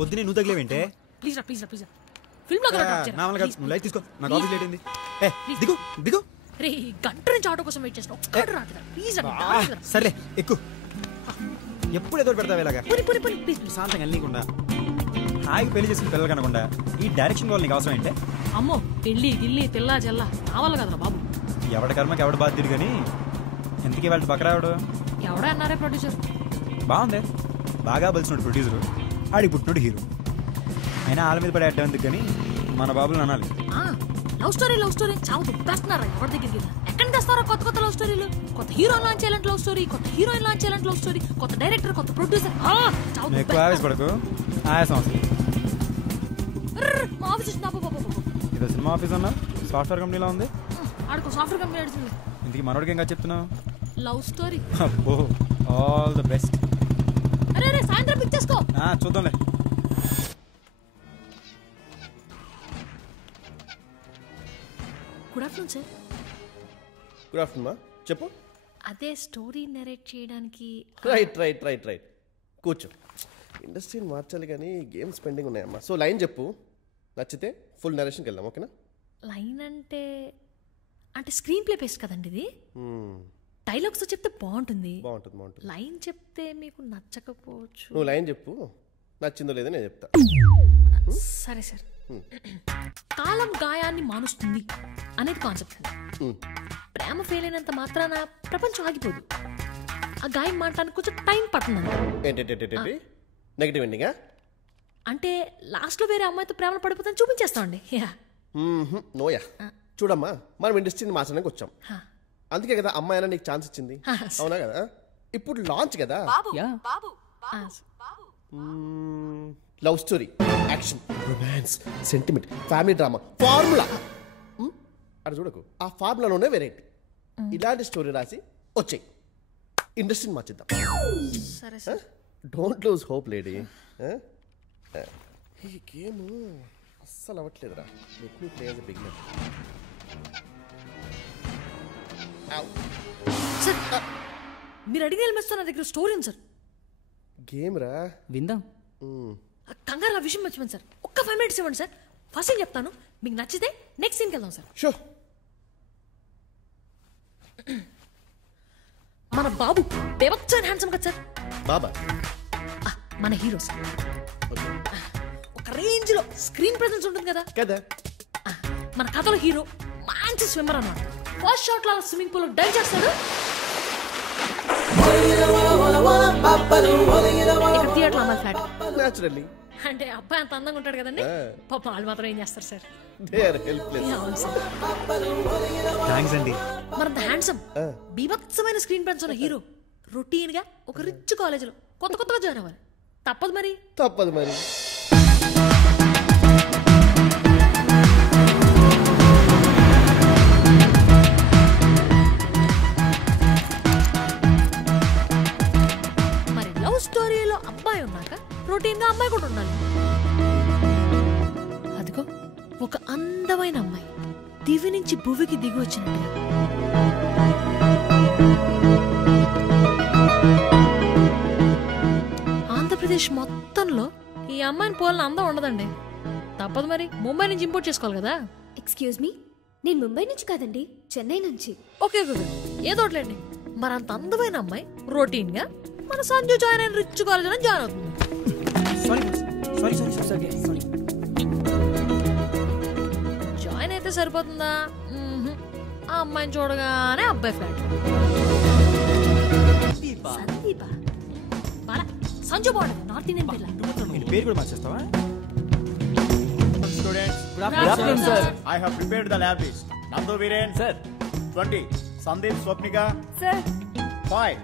పొద్దునే నువ్వు తగిలేవేంటే? ప్లీజ్ రా ప్లీజ్ రా ప్లీజ్ రా ఫిల్మ్ లో నువ్వు లైట్ తీసుకో, నాకు ఆఫీస్ లేట్ అయింది. దిగు దిగు. రే గంట నుంచి ఆటో కోసం వెయిట్ చేస్తున్నా, ఒక్కడు రాట్రా ప్లీజ్ రా. సర్లే ఎక్కు. ఎప్పుడు ఎదురు పెడతావు ఇలాగా? ప్లీజ్ శాంతంగా వెళ్ళకుండా హాయి పెళ్లి చేసుకుని పిల్లలు కనకుండా ఈ డైరెక్షన్ వాళ్ళు నీకు అవసరం ఏంటే? అమ్మో పెళ్ళి గిల్లి తెల్లా జల్లా కావాలి కదరా బాబు. ఎవడి కర్మకి ఎవడు బాధ్యుడు కానీ ఎందుకే వాళ్ళ పక్కన రావడు? ఎవడా అన్నారే ప్రొడ్యూసర్? బాగుంది, బాగా బలిసినోడు ప్రొడ్యూసరు, ఆడికి పుట్టినోడు హీరో. అయినా వాళ్ళ మీద పడే అడ్డం ఎందుకు కానీ మన బాబులు అనాలి. లవ్ స్టోరీ చావు దుబ్బేస్తున్నారా ఎవరి దగ్గరికి? ఎక్కడ తెస్తారా కొత్త కొత్త లవ్ స్టోరీలు? కొత్త హీరో లాంచ్ చేయాలంటే లవ్ స్టోరీ, కొత్త హీరోయిన్ లాంచ్ చేయాలంటే లవ్ స్టోరీ, కొత్త డైరెక్టర్, కొత్త ప్రొడ్యూసర్. ఎక్కువ ఆవేశపడకు, ఆయాసం వస్తుంది. మా ఆఫీస్ ఇదో సినిమా ఆఫీస్ అన్నా సాఫ్ట్వేర్ కంపెనీలో ఉంది. ఆడుకో సాఫ్ట్వేర్ కంపెనీ నడిచింది. ఇంతకీ మనోడికి ఇంకా చెప్తున్నావు? Love story. అబ్బో ఆల్ ద బెస్ట్. అరే సాయంత్రం పిక్ చేసుకో. చూద్దాంలే. Good afternoon sir. Good afternoon. చెప్పు. అదే స్టోరీ నెరేట్ చేయడానికి. రైట్ కూర్చో. ఇండస్ట్రీని మార్చాలి కానీ గేమ్స్ పెండింగ్ ఉన్నాయమ్మా. సో లైన్ చెప్పు, నచ్చితే ఫుల్ నరేషన్కి వెళ్దాం. ఓకేనా? లైన్ అంటే స్క్రీన్ ప్లే బేస్డ్ కదండి ఇది. డైలాగ్స్ చెప్తే బాగుంటుంది. లైన్ చెప్తే మీకు నచ్చకపోవచ్చు. నువ్వు లైన్ చెప్పు, నచ్చిందో లేదో నేను చెప్తా. సరే సార్. కాలం గాయాన్ని మానుస్తుంది అనేది కాన్సెప్ట్ అండి. ప్రేమ ఫెయిల్ అయినంత మాత్రాన ప్రపంచం ఆగిపోదు. ఆ గాయం మాట్లాడానికి కొంచెం టైం పడుతుందండి. నెగటివ్ ఎండింగా? అంటే లాస్ట్ లో వేరే అమ్మాయితో ప్రేమలో పడిపోతాను చూపించేస్తామండి. నోయా. చూడమ్మా, మనం ఇండస్ట్రీని మార్చడానికి వచ్చాం. అందుకే కదా అమ్మాయి అయినా నీకు ఛాన్స్ ఇచ్చింది. అవునా కదా? ఇప్పుడు లాంచ్ కదా. Love story, action, romance, sentiment, family drama, formula. అది చూడకు, ఆ ఫార్ములాలోనే వెరైటీ. ఇలాంటి స్టోరీ రాసి వచ్చాయి, ఇండస్ట్రీని మార్చిద్దాం. సరే sir. Don't lose hope lady. ఈ గేమ్ అస్సలు అవ్వట్లేదురా. Let me play as a beginner. Sir మీరు అడిగిన ఎలిమెంట్స్ నా దగ్గర స్టోరీ ఉంది సార్. గేమ్ రా, విందాం. కంగారు ఆ విషయం మర్చిపోయింది సార్. ఒక్క 5 minutes ఇవ్వండి సార్. ఫస్ట్ ఏం చెప్తాను, మీకు నచ్చితే నెక్స్ట్ సీన్కి వెళ్దాం సార్. షో. మన బాబు బేబచ్చ హ్యాండ్సమ్ కదా సార్. బాబా మన హీరో సార్. ఒక రేంజ్ లో స్క్రీన్ ప్రెజెన్స్ ఉంటుంది కదా కదా. మన కథలో హీరో మంచి స్విమ్మర్ అన్నమాట. ఫస్ట్ షాట్ లో స్విమ్మింగ్ పూల్ డైవ్ చేస్తాడు. థియేటర్ అమ్మాయి ఫ్లాట్. న్యాచురల్లీ. అంటే అబ్బాయి అంత అందంగా ఉంటాడు కదండి, పాప వాళ్ళు మాత్రం ఏం చేస్తారు sir? They are helpless. Thanks అండి. మరంత హ్యాండ్సమ్ బీభత్సమైన స్క్రీన్ ప్రెజెన్స్ ఉన్న హీరో రొటీన్ గా ఒక రిచ్ కాలేజ్ లో కొత్తగా జాయిన్ అవ్వాలి. తప్పదు మరి. మరి లవ్ స్టోరీలో అబ్బాయి ఉన్నాక రొటీన్ గా అమ్మాయి కూడా ఉండాలి. అదిగో ఒక అందమైన అమ్మాయి దివి నుంచి భువికి దిగి వచ్చినట్టుగా. ఆంధ్రప్రదేశ్ మొత్తంలో ఈ అమ్మాయిని పోలిన అందం ఉండదండి. తప్పదు మరి, ముంబై నుంచి ఇంపోర్ట్ చేసుకోవాలి కదా. ఎక్స్క్యూజ్ మీ, నేను ముంబై నుంచి కాదండి, చెన్నై నుంచి. ఓకే ఏదోట్లేండి. మరి అంత అందమైన అమ్మాయి రొటీన్ గా మన సంజు జాయిన్ అయిన రిచ్ కాలేజ్ జాయిన్ అవుతుంది. జాయిన్ అయితే సరిపోతుందా? ఆ అమ్మాయిని చూడగానే అబ్బాయి ఫ్లాట్. సందీపా సంజు బాగుంది, నార్త్ ఇండియన్ పిల్ల. పేరు కూడా మార్చేస్తావా? Students, good afternoon, sir. I have prepared the lab list. Nandu Viren, sir. 20. Sandeep Swapnika, sir. 5.